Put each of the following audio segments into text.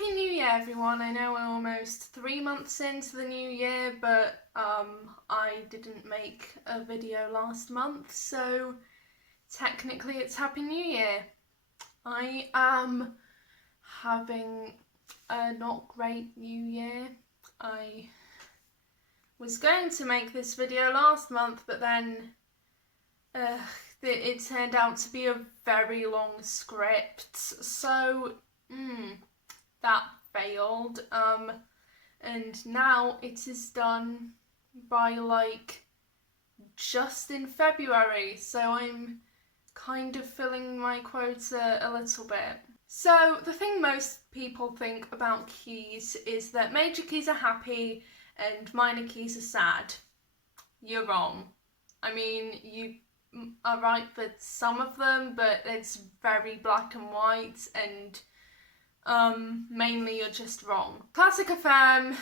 Happy New Year, everyone. I know we're almost 3 months into the new year, but I didn't make a video last month, so technically it's Happy New Year. I am having a not great new year. I was going to make this video last month, but then it turned out to be a very long script, so that failed, and now it is done by just in February, so I'm kind of filling my quota a little bit. So the thing most people think about keys is that major keys are happy and minor keys are sad. You're wrong. I mean, you are right for some of them, but it's very black and white, and mainly you're just wrong. Classic FM,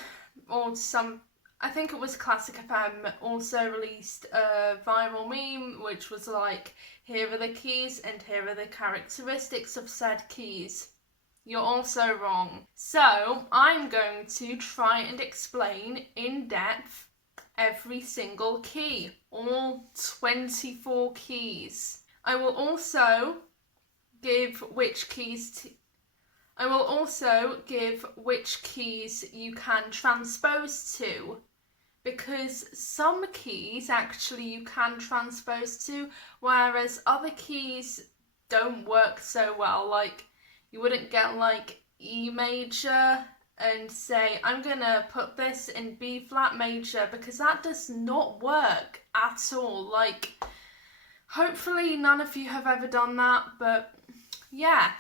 I think it was Classic FM, also released a viral meme which was like, here are the keys and here are the characteristics of said keys. You're also wrong. So I'm going to try and explain in depth every single key, all 24 keys. I will also give which keys you can transpose to, because some keys actually you can transpose to, whereas other keys don't work so well. Like, you wouldn't get like E major and say, I'm gonna put this in B flat major, because that does not work at all. Like, hopefully none of you have ever done that, but yeah.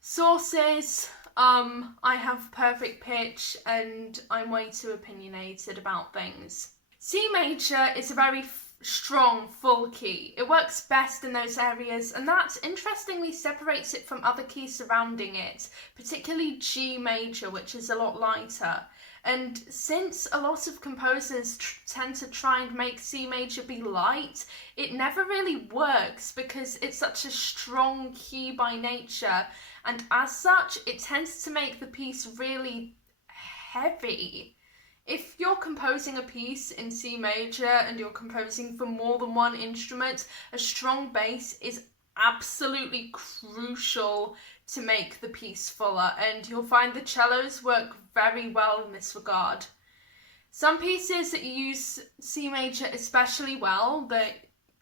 Sources, I have perfect pitch and I'm way too opinionated about things. C major is a very strong, full key. It works best in those areas, and that interestingly separates it from other keys surrounding it, particularly G major, which is a lot lighter. And since a lot of composers tend to try and make C major be light, it never really works because it's such a strong key by nature, and as such it tends to make the piece really heavy. If you're composing a piece in C major and you're composing for more than one instrument, a strong bass is absolutely crucial to make the piece fuller, and you'll find the cellos work very well in this regard. Some pieces that use C major especially well,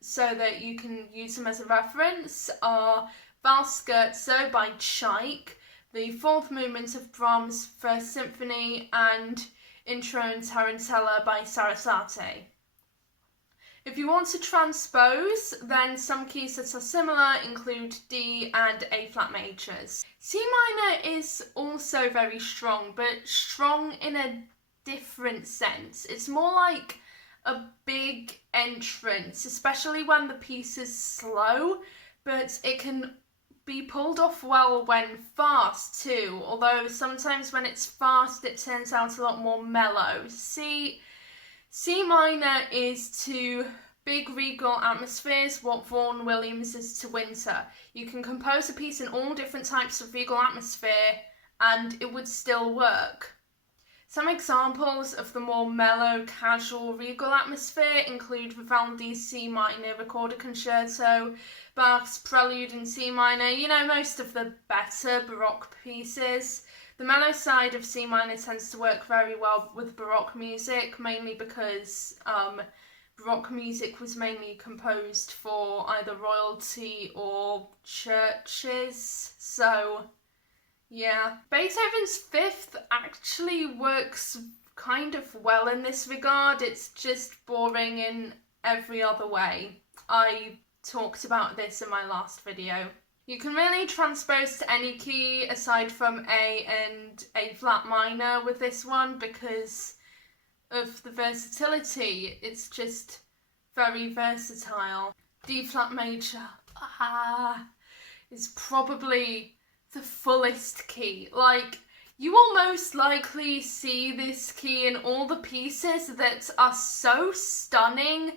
so that you can use them as a reference, are Valse Scherzo by Tchaikovsky, the fourth movement of Brahms' First Symphony, and Intro and Tarantella by Sarasate. If you want to transpose, then some keys that are similar include D and A flat majors. C minor is also very strong, but strong in a different sense. It's more like a big entrance, especially when the piece is slow, but it can be pulled off well when fast too, although sometimes when it's fast it turns out a lot more mellow. C minor is to big regal atmospheres what Vaughan Williams is to winter. You can compose a piece in all different types of regal atmosphere and it would still work. Some examples of the more mellow, casual regal atmosphere include Vivaldi's C minor Recorder Concerto, Bach's Prelude in C minor, most of the better Baroque pieces. The mellow side of C minor tends to work very well with Baroque music, mainly because Baroque music was mainly composed for either royalty or churches, so yeah. Beethoven's Fifth actually works kind of well in this regard. It's just boring in every other way. I talked about this in my last video. You can really transpose to any key aside from A and A flat minor with this one because of the versatility. It's just very versatile. D flat major is probably the fullest key. Like, you will most likely see this key in all the pieces that are so stunning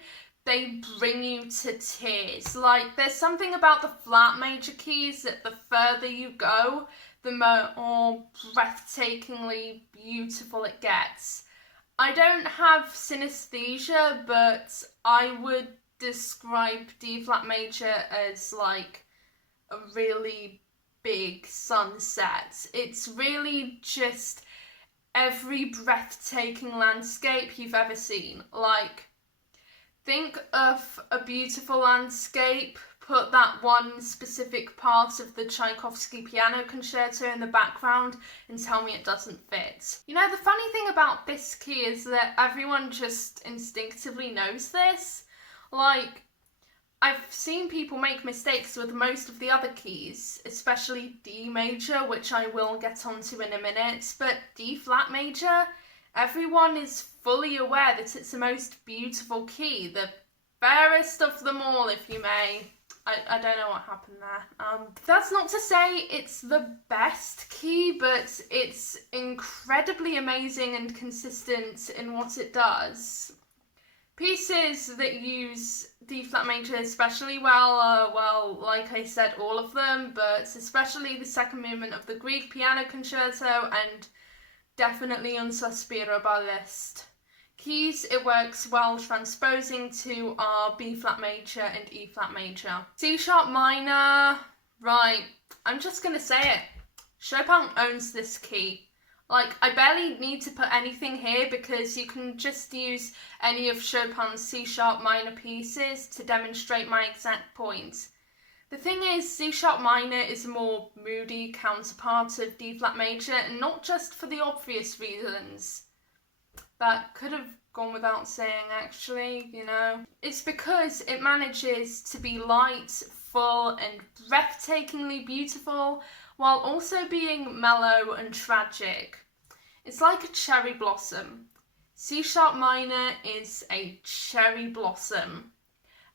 they bring you to tears. Like, there's something about the flat major keys that the further you go, the more breathtakingly beautiful it gets. I don't have synesthesia, but I would describe D flat major as like a really big sunset. It's really just every breathtaking landscape you've ever seen. Like, think of a beautiful landscape, put that one specific part of the Tchaikovsky piano concerto in the background and tell me it doesn't fit. You know, the funny thing about this key is that everyone just instinctively knows this. Like, I've seen people make mistakes with most of the other keys, especially D major, which I will get onto in a minute, but D flat major, everyone is fully aware that it's the most beautiful key, the fairest of them all, if you may. I don't know what happened there. That's not to say it's the best key, but it's incredibly amazing and consistent in what it does. Pieces that use D flat major especially well, like I said, all of them, but especially the second movement of the Grieg piano concerto and definitely Un Sospiro by Liszt. Keys, it works well transposing to are B flat major and E flat major. C sharp minor, right, I'm just gonna say it. Chopin owns this key. Like, I barely need to put anything here because you can just use any of Chopin's C sharp minor pieces to demonstrate my exact point. The thing is, C sharp minor is a more moody counterpart of D flat major, and not just for the obvious reasons. That could have gone without saying, actually, you know. It's because it manages to be light, full, and breathtakingly beautiful, while also being mellow and tragic. It's like a cherry blossom. C sharp minor is a cherry blossom.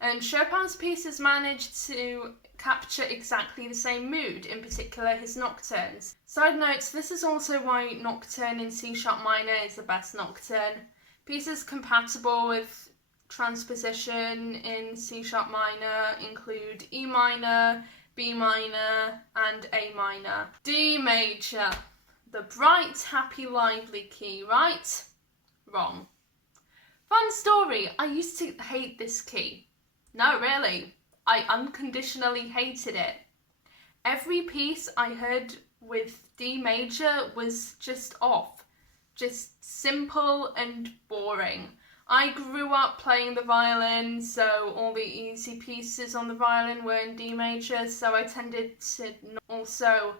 And Chopin's pieces managed to capture exactly the same mood, in particular his nocturnes. Side notes, this is also why Nocturne in C sharp minor is the best nocturne. Pieces compatible with Transposition in C sharp minor include E minor, B minor, and A minor. D major, the bright, happy, lively key, right? Wrong. Fun story, I used to hate this key. No, really. I unconditionally hated it. Every piece I heard with D major was just off. Just simple and boring. I grew up playing the violin, so all the easy pieces on the violin were in D major, so I tended to also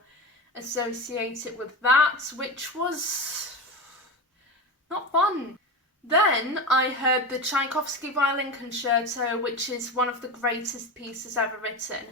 associate it with that, which was not fun. Then I heard the Tchaikovsky Violin Concerto, which is one of the greatest pieces ever written.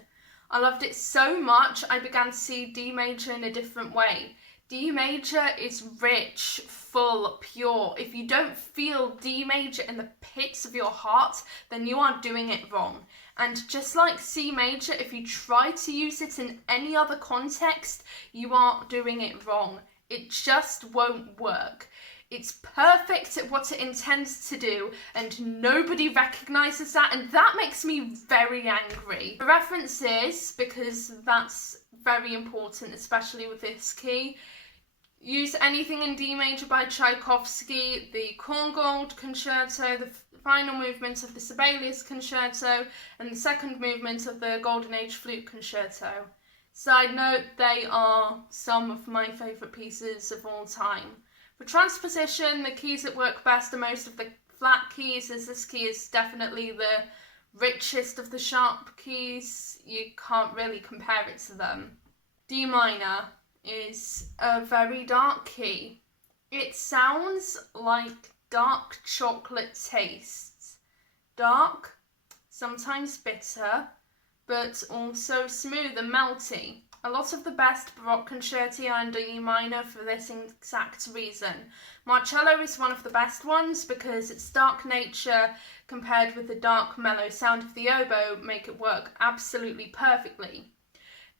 I loved it so much, I began to see D major in a different way. D major is rich, full, pure. If you don't feel D major in the pits of your heart, then you are doing it wrong. And just like C major, if you try to use it in any other context, you are doing it wrong. It just won't work. It's perfect at what it intends to do, and nobody recognises that, and that makes me very angry. The references, because that's very important, especially with this key, use anything in D major by Tchaikovsky, the Korngold Concerto, the final movement of the Sibelius Concerto, and the second movement of the Golden Age Flute Concerto. Side note, they are some of my favourite pieces of all time. For transposition, the keys that work best are most of the flat keys, as this key is definitely the richest of the sharp keys. You can't really compare it to them. D minor is a very dark key. It sounds like dark chocolate tastes. Dark, sometimes bitter, but also smooth and melty. A lot of the best Baroque concerti are in D minor for this exact reason. Marcello is one of the best ones because its dark nature compared with the dark mellow sound of the oboe make it work absolutely perfectly.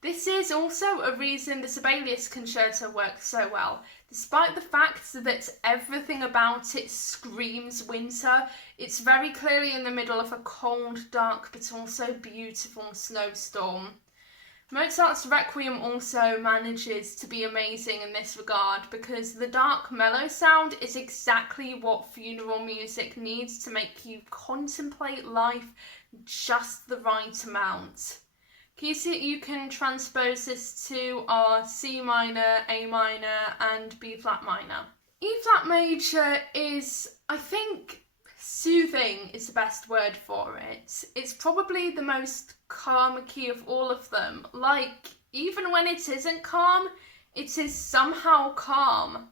This is also a reason the Sibelius Concerto works so well. Despite the fact that everything about it screams winter, it's very clearly in the middle of a cold, dark, but also beautiful snowstorm. Mozart's Requiem also manages to be amazing in this regard because the dark, mellow sound is exactly what funeral music needs to make you contemplate life just the right amount. Keys that you can transpose this to are C minor, A minor, and B flat minor. E flat major is, I think, soothing is the best word for it. It's probably the most calm key of all of them. Like, even when it isn't calm, it is somehow calm.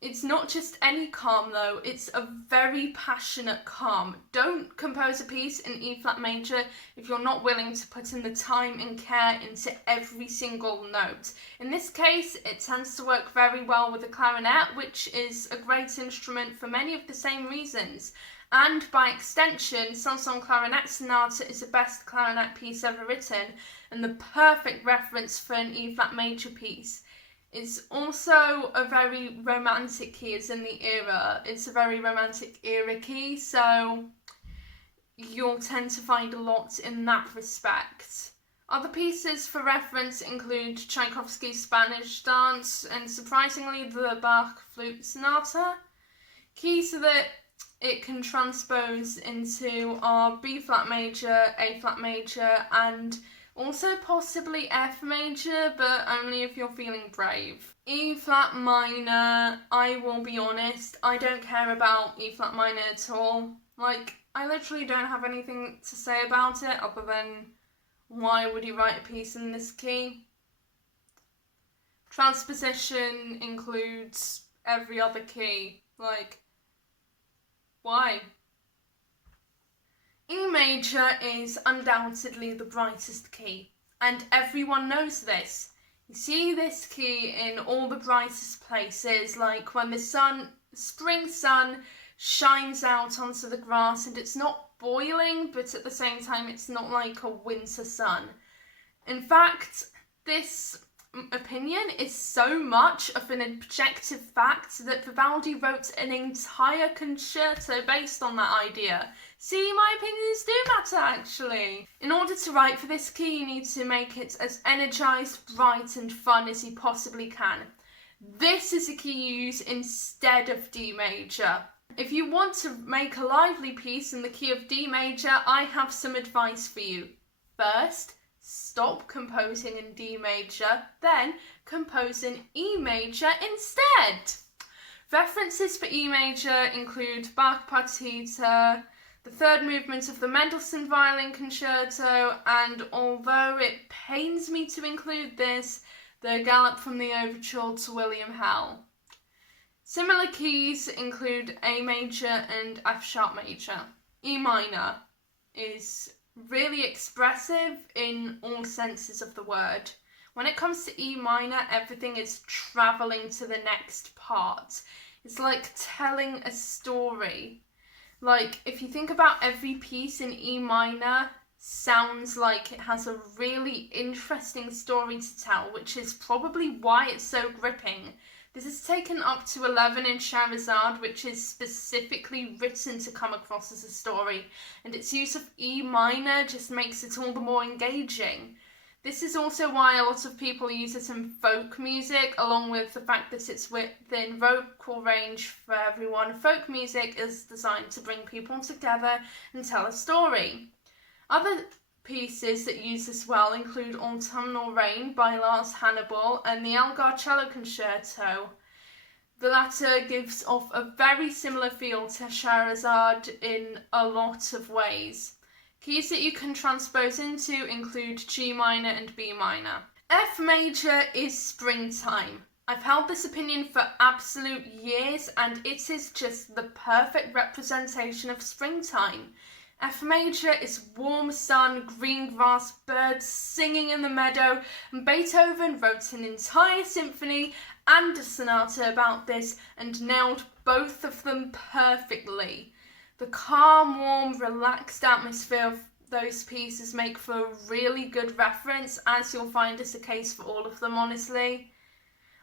It's not just any calm though, it's a very passionate calm. Don't compose a piece in E flat major if you're not willing to put in the time and care into every single note. In this case, it tends to work very well with the clarinet, which is a great instrument for many of the same reasons. And by extension, Saint-Saëns Clarinet Sonata is the best clarinet piece ever written and the perfect reference for an E flat major piece. It's also a very romantic key, as in the era. It's a very romantic era key, so you'll tend to find a lot in that respect. Other pieces for reference include Tchaikovsky's Spanish Dance and, surprisingly, the Bach Flute Sonata. Keys that it can transpose into are B flat major, A flat major, and also possibly F major, but only if you're feeling brave. E flat minor, I will be honest, I don't care about E flat minor at all. Like, I literally don't have anything to say about it other than why would you write a piece in this key? Transposition includes every other key. Like, why? E major is undoubtedly the brightest key, and everyone knows this. You see this key in all the brightest places, like when the spring sun shines out onto the grass and it's not boiling, but at the same time it's not like a winter sun. In fact, this opinion is so much of an objective fact that Vivaldi wrote an entire concerto based on that idea. See, my opinions do matter, actually. In order to write for this key, you need to make it as energised, bright and fun as you possibly can. This is a key you use instead of D major. If you want to make a lively piece in the key of D major, I have some advice for you. First, stop composing in D major, then compose in E major instead. References for E major include Bach Partita, the third movement of the Mendelssohn Violin Concerto, and although it pains me to include this, the Galop from the Overture to William Hell. Similar keys include A major and F sharp major. E minor is really expressive in all senses of the word. When it comes to E minor, everything is travelling to the next part. It's like telling a story. Like, if you think about every piece in E minor, sounds like it has a really interesting story to tell, which is probably why it's so gripping. This is taken up to 11 in Scheherazade, which is specifically written to come across as a story, and its use of E minor just makes it all the more engaging. This is also why a lot of people use it in folk music, along with the fact that it's within vocal range for everyone. Folk music is designed to bring people together and tell a story. Other pieces that use this well include Autumnal Rain by Lars Hannibal and the Elgar Cello Concerto. The latter gives off a very similar feel to Scheherazade in a lot of ways. Keys that you can transpose into include G minor and B minor. F major is springtime. I've held this opinion for absolute years and it is just the perfect representation of springtime. F major is warm sun, green grass, birds singing in the meadow, and Beethoven wrote an entire symphony and a sonata about this and nailed both of them perfectly. The calm, warm, relaxed atmosphere of those pieces make for a really good reference, as you'll find is the case for all of them, honestly.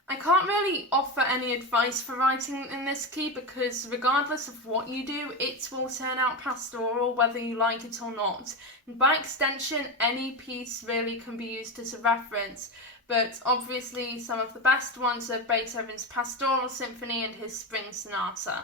I can't really offer any advice for writing in this key because regardless of what you do, it will turn out pastoral whether you like it or not. And by extension, any piece really can be used as a reference, but obviously some of the best ones are Beethoven's Pastoral Symphony and his Spring Sonata.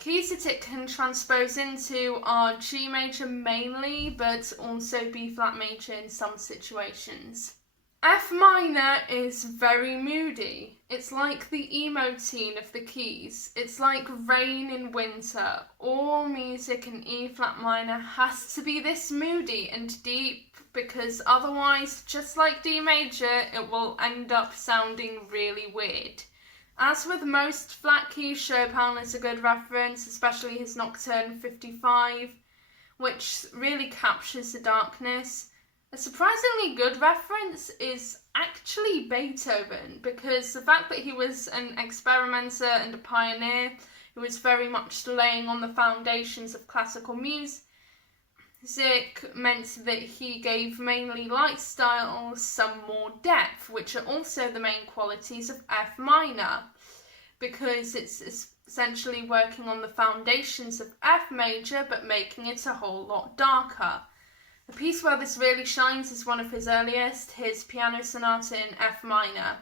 Keys that it can transpose into are G major mainly, but also B flat major in some situations. F minor is very moody. It's like the emo teen of the keys. It's like rain in winter. All music in E flat minor has to be this moody and deep because otherwise, just like D major, it will end up sounding really weird. As with most flat keys, Chopin is a good reference, especially his Nocturne 55, which really captures the darkness. A surprisingly good reference is actually Beethoven, because the fact that he was an experimenter and a pioneer who was very much laying on the foundations of classical music meant that he gave mainly light styles some more depth, which are also the main qualities of F minor, because it's essentially working on the foundations of F major but making it a whole lot darker. The piece where this really shines is one of his earliest, his Piano Sonata in F minor.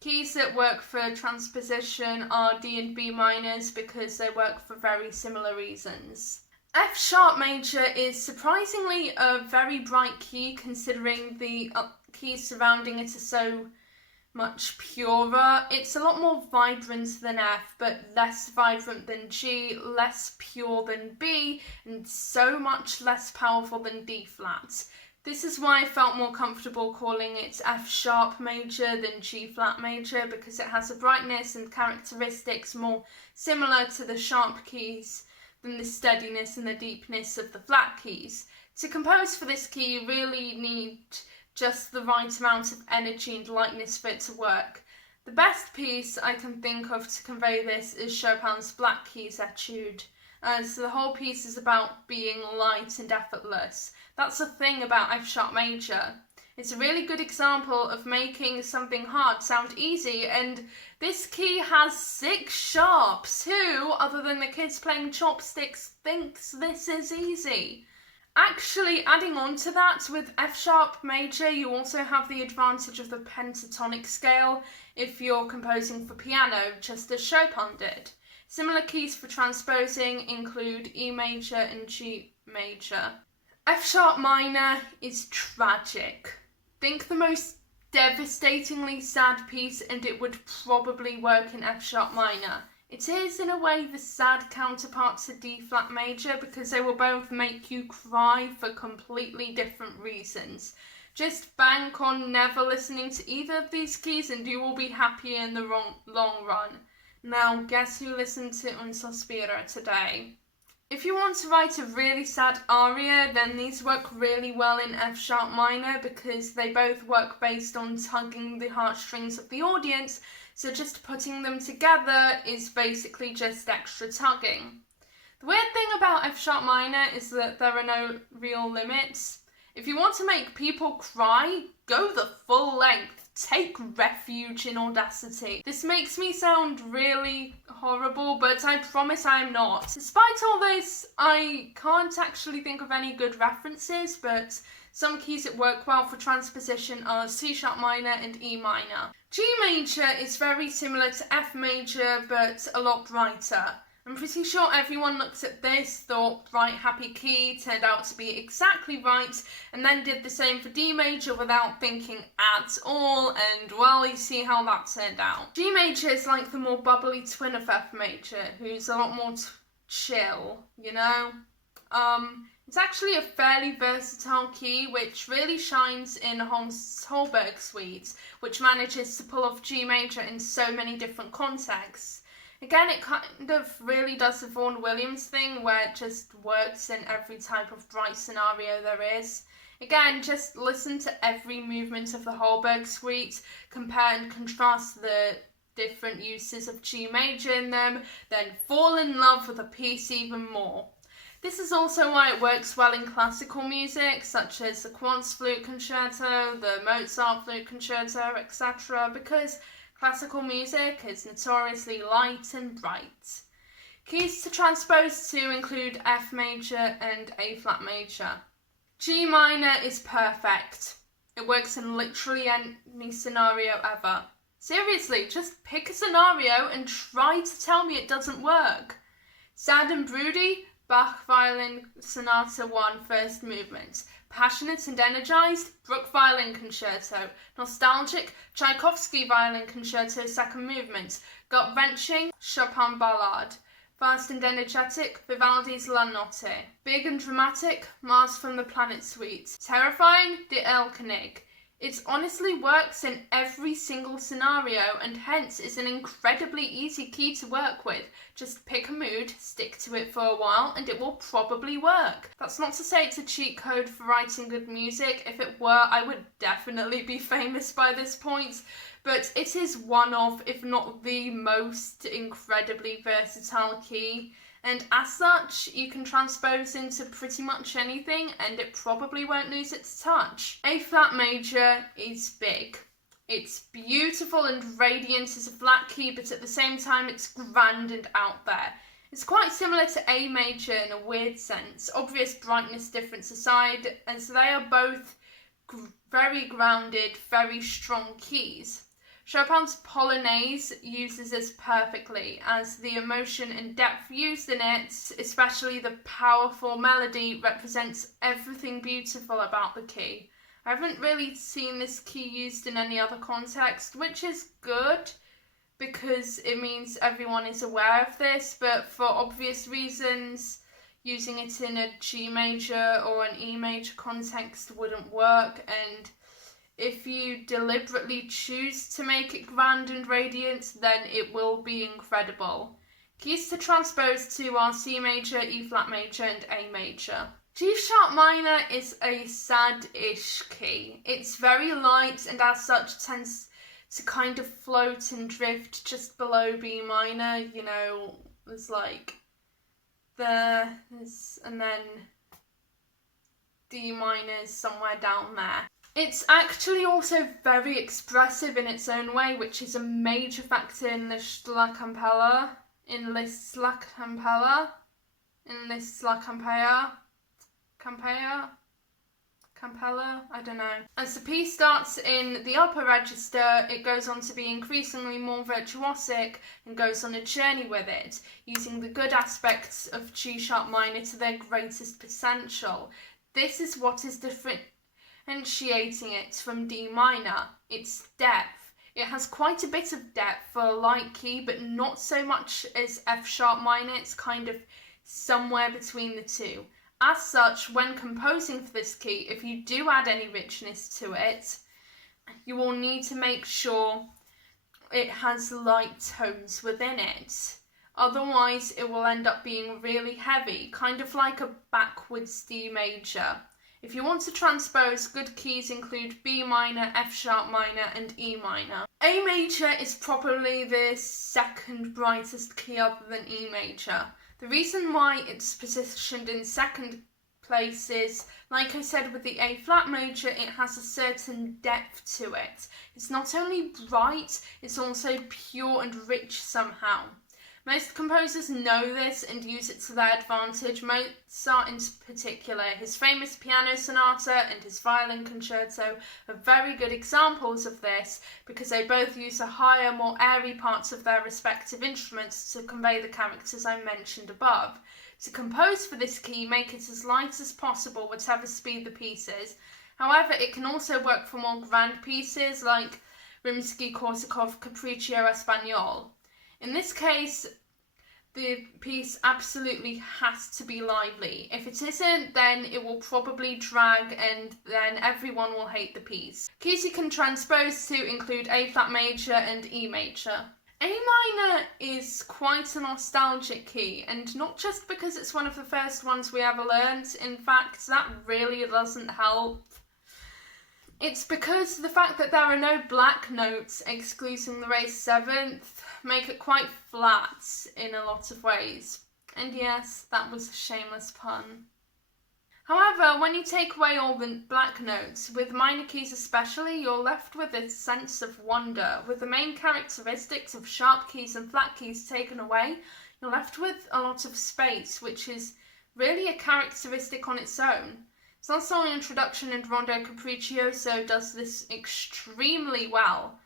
Keys that work for transposition are D and B minors because they work for very similar reasons. F sharp major is surprisingly a very bright key considering the keys surrounding it are so much purer. It's a lot more vibrant than F, but less vibrant than G, less pure than B, and so much less powerful than D flat. This is why I felt more comfortable calling it F sharp major than G flat major, because it has a brightness and characteristics more similar to the sharp keys than the steadiness and the deepness of the flat keys. To compose for this key, you really need just the right amount of energy and lightness for it to work. The best piece I can think of to convey this is Chopin's Black Keys Etude, as the whole piece is about being light and effortless. That's the thing about F sharp major. It's a really good example of making something hard sound easy, and this key has 6 sharps. Who, other than the kids playing chopsticks, thinks this is easy? Actually, adding on to that, with F sharp major, you also have the advantage of the pentatonic scale if you're composing for piano, just as Chopin did. Similar keys for transposing include E major and G major. F sharp minor is tragic. Think the most devastatingly sad piece and it would probably work in F sharp minor. It is, in a way, the sad counterpart to D flat major because they will both make you cry for completely different reasons. Just bank on never listening to either of these keys and you will be happy in the long run. Now, guess who listened to Un Sospiro today? If you want to write a really sad aria, then these work really well in F sharp minor because they both work based on tugging the heartstrings of the audience, so just putting them together is basically just extra tugging. The weird thing about F sharp minor is that there are no real limits. If you want to make people cry, go the full length. Take refuge in audacity. This makes me sound really horrible, but I promise I am not. Despite all this, I can't actually think of any good references, but some keys that work well for transposition are C sharp minor and E minor. G major is very similar to F major, but a lot brighter. I'm pretty sure everyone looked at this, thought bright happy key turned out to be exactly right, and then did the same for D major without thinking at all, and well, you see how that turned out. G major is like the more bubbly twin of F major, who's a lot more chill, you know? It's actually a fairly versatile key, which really shines in Holberg suite, which manages to pull off G major in so many different contexts. Again, it kind of really does the Vaughan Williams thing, where it just works in every type of bright scenario there is. Again, just listen to every movement of the Holberg suite, compare and contrast the different uses of G major in them, then fall in love with a piece even more. This is also why it works well in classical music, such as the Quantz Flute Concerto, the Mozart Flute Concerto, etc., because Classical music is notoriously light and bright. Keys to transpose to include F major and A flat major. G minor is perfect. It works in literally any scenario ever. Seriously, just pick a scenario and try to tell me it doesn't work. Sad and broody, Bach Violin Sonata 1, first movement. Passionate and energized, Bruch Violin Concerto. Nostalgic, Tchaikovsky Violin Concerto, second movement. Gut-wrenching, Chopin Ballade. Fast and energetic, Vivaldi's La Notte. Big and dramatic, Mars from the Planet Suite. Terrifying, Der Erlkönig. It honestly works in every single scenario and hence is an incredibly easy key to work with. Just pick a mood, stick to it for a while and it will probably work. That's not to say it's a cheat code for writing good music. If it were, I would definitely be famous by this point. But it is one of, if not the most incredibly versatile key. And as such, you can transpose into pretty much anything and it probably won't lose its touch. A flat major is big. It's beautiful and radiant as a flat key, but at the same time it's grand and out there. It's quite similar to A major in a weird sense, obvious brightness difference aside, as they are both very grounded, very strong keys. Chopin's Polonaise uses this perfectly, as the emotion and depth used in it, especially the powerful melody, represents everything beautiful about the key. I haven't really seen this key used in any other context, which is good, because it means everyone is aware of this, but for obvious reasons, using it in a G major or an E major context wouldn't work, and if you deliberately choose to make it grand and radiant, then it will be incredible. Keys to transpose to are C major, E flat major, and A major. G sharp minor is a sad-ish key. It's very light and as such tends to kind of float and drift just below B minor. You know, there's like there's, and then D minor is somewhere down there. It's actually also very expressive in its own way, which is a major factor in Liszt's La Campella, Campella, I don't know. As the piece starts in the upper register, it goes on to be increasingly more virtuosic and goes on a journey with it, using the good aspects of G sharp minor to their greatest potential. This is what is differentiating it from D minor. Its depth. It has quite a bit of depth for a light key, but not so much as F sharp minor. It's kind of somewhere between the two. As such, when composing for this key, if you do add any richness to it, you will need to make sure it has light tones within it. Otherwise, it will end up being really heavy, kind of like a backwards D major. If you want to transpose, good keys include B minor, F sharp minor, and E minor. A major is probably the second brightest key other than E major. The reason why it's positioned in second place is, like I said with the A flat major, it has a certain depth to it. It's not only bright, it's also pure and rich somehow. Most composers know this and use it to their advantage. Mozart in particular, his famous piano sonata and his violin concerto are very good examples of this because they both use the higher, more airy parts of their respective instruments to convey the characters I mentioned above. To compose for this key, make it as light as possible, whatever speed the piece is. However, it can also work for more grand pieces like Rimsky-Korsakov Capriccio Espagnol. In this case, the piece absolutely has to be lively. If it isn't, then it will probably drag and then everyone will hate the piece. Keys you can transpose to include A flat major and E major. A minor is quite a nostalgic key, and not just because it's one of the first ones we ever learned. In fact, that really doesn't help. It's because the fact that there are no black notes excluding the raised seventh make it quite flat in a lot of ways. And yes, that was a shameless pun. However, when you take away all the black notes, with minor keys especially, you're left with a sense of wonder. With the main characteristics of sharp keys and flat keys taken away, you're left with a lot of space, which is really a characteristic on its own. Salso's introduction and Rondo Capriccioso does this extremely well,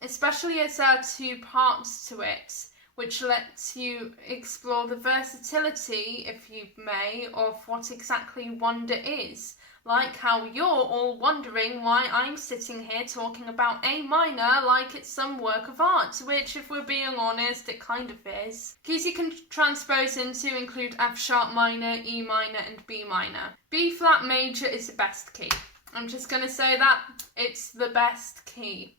especially as there are two parts to it, which lets you explore the versatility, if you may, of what exactly wonder is. Like how you're all wondering why I'm sitting here talking about A minor like it's some work of art, which, if we're being honest, it kind of is. Keys you can transpose into include F sharp minor, E minor, and B minor. B flat major is the best key. I'm just going to say that. It's the best key.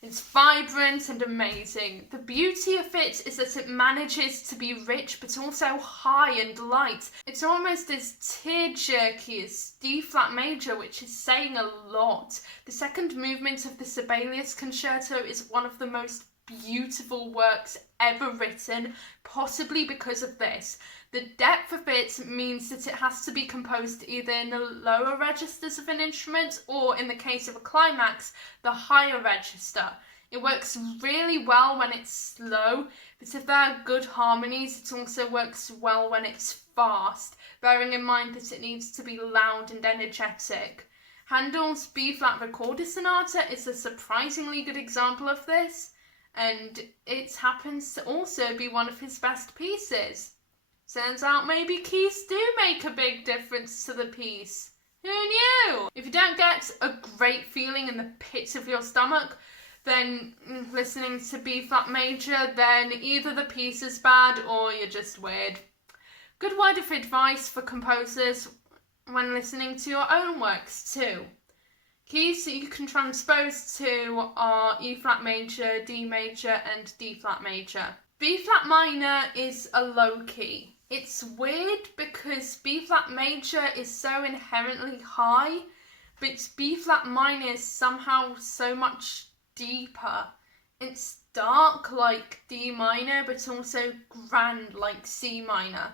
It's vibrant and amazing. The beauty of it is that it manages to be rich but also high and light. It's almost as tear-jerky as D flat major, which is saying a lot. The second movement of the Sibelius Concerto is one of the most beautiful works ever written, possibly because of this. The depth of it means that it has to be composed either in the lower registers of an instrument or, in the case of a climax, the higher register. It works really well when it's slow, but if there are good harmonies, it also works well when it's fast, bearing in mind that it needs to be loud and energetic. Handel's B-flat Recorder Sonata is a surprisingly good example of this, and it happens to also be one of his best pieces. Turns out maybe keys do make a big difference to the piece. Who knew? If you don't get a great feeling in the pit of your stomach, then listening to B flat major, then either the piece is bad or you're just weird. Good word of advice for composers when listening to your own works too. Keys that you can transpose to are E flat major, D major, and D flat major. B flat minor is a low key. It's weird because B flat major is so inherently high, but B flat minor is somehow so much deeper. It's dark like D minor, but also grand like C minor.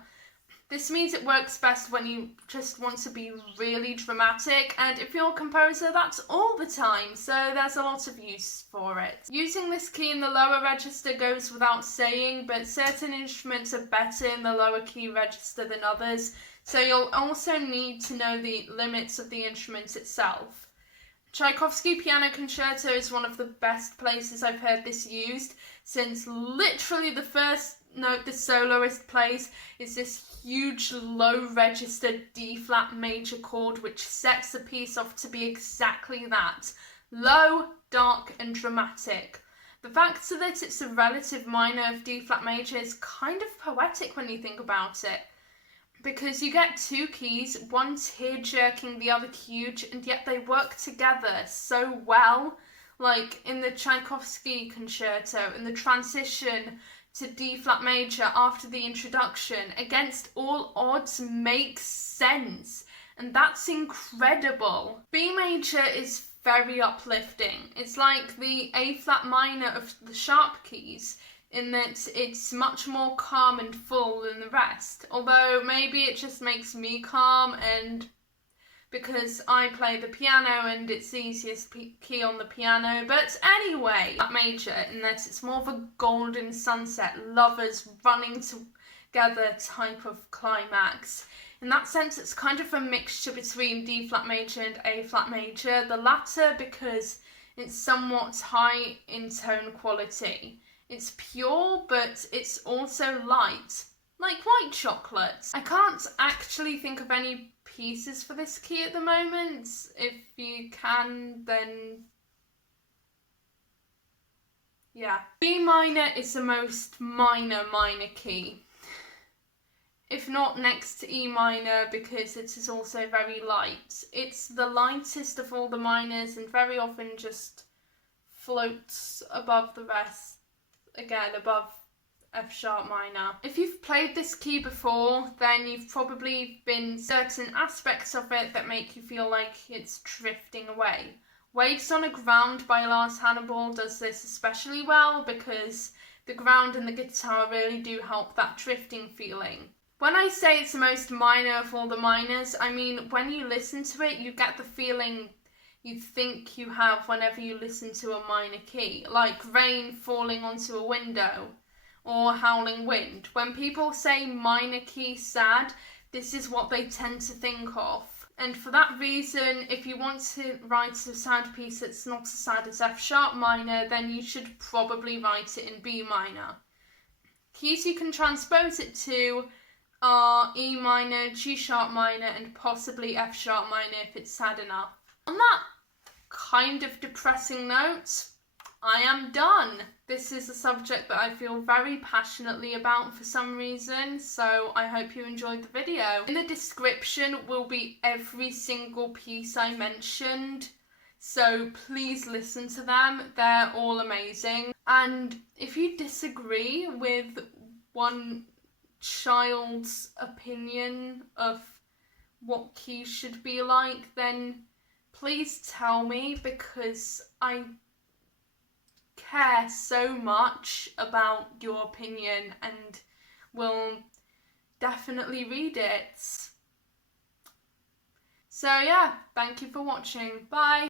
This means it works best when you just want to be really dramatic, and if you're a composer, that's all the time, so there's a lot of use for it. Using this key in the lower register goes without saying, but certain instruments are better in the lower key register than others, so you'll also need to know the limits of the instrument itself. Tchaikovsky Piano Concerto is one of the best places I've heard this used, since literally the first note the soloist plays is this huge low register D flat major chord, which sets the piece off to be exactly that: low, dark and dramatic. The fact that it's a relative minor of D flat major is kind of poetic when you think about it, because you get two keys, one tear-jerking, the other huge, and yet they work together so well. Like in the Tchaikovsky Concerto, in the transition to D flat major after the introduction, against all odds, makes sense, and that's incredible. B major is very uplifting. It's like the A flat minor of the sharp keys, in that it's much more calm and full than the rest, although maybe it just makes me calm, and because I play the piano and it's the easiest key on the piano. But anyway, that major, in that it's more of a golden sunset, lovers running together type of climax. In that sense, it's kind of a mixture between D flat major and A flat major, the latter because it's somewhat high in tone quality. It's pure, but it's also light, like white chocolate. I can't actually think of any pieces for this key at the moment. If you can, then yeah. B minor is the most minor key, if not next to E minor, because it is also very light. It's the lightest of all the minors and very often just floats above the rest, again above F sharp minor. If you've played this key before, then you've probably been certain aspects of it that make you feel like it's drifting away. Waves on a Ground by Lars Hannibal does this especially well, because the ground and the guitar really do help that drifting feeling. When I say it's the most minor of all the minors, I mean when you listen to it, you get the feeling you think you have whenever you listen to a minor key, like rain falling onto a window or howling wind. When people say minor key sad, this is what they tend to think of. And for that reason, if you want to write a sad piece that's not as sad as F sharp minor, then you should probably write it in B minor. Keys you can transpose it to are E minor, G sharp minor, and possibly F sharp minor if it's sad enough. On that kind of depressing note, I am done. This is a subject that I feel very passionately about for some reason, so I hope you enjoyed the video. In the description will be every single piece I mentioned, so please listen to them. They're all amazing. And if you disagree with one child's opinion of what keys should be like, then please tell me, because I care so much about your opinion and will definitely read it. So yeah, thank you for watching. Bye!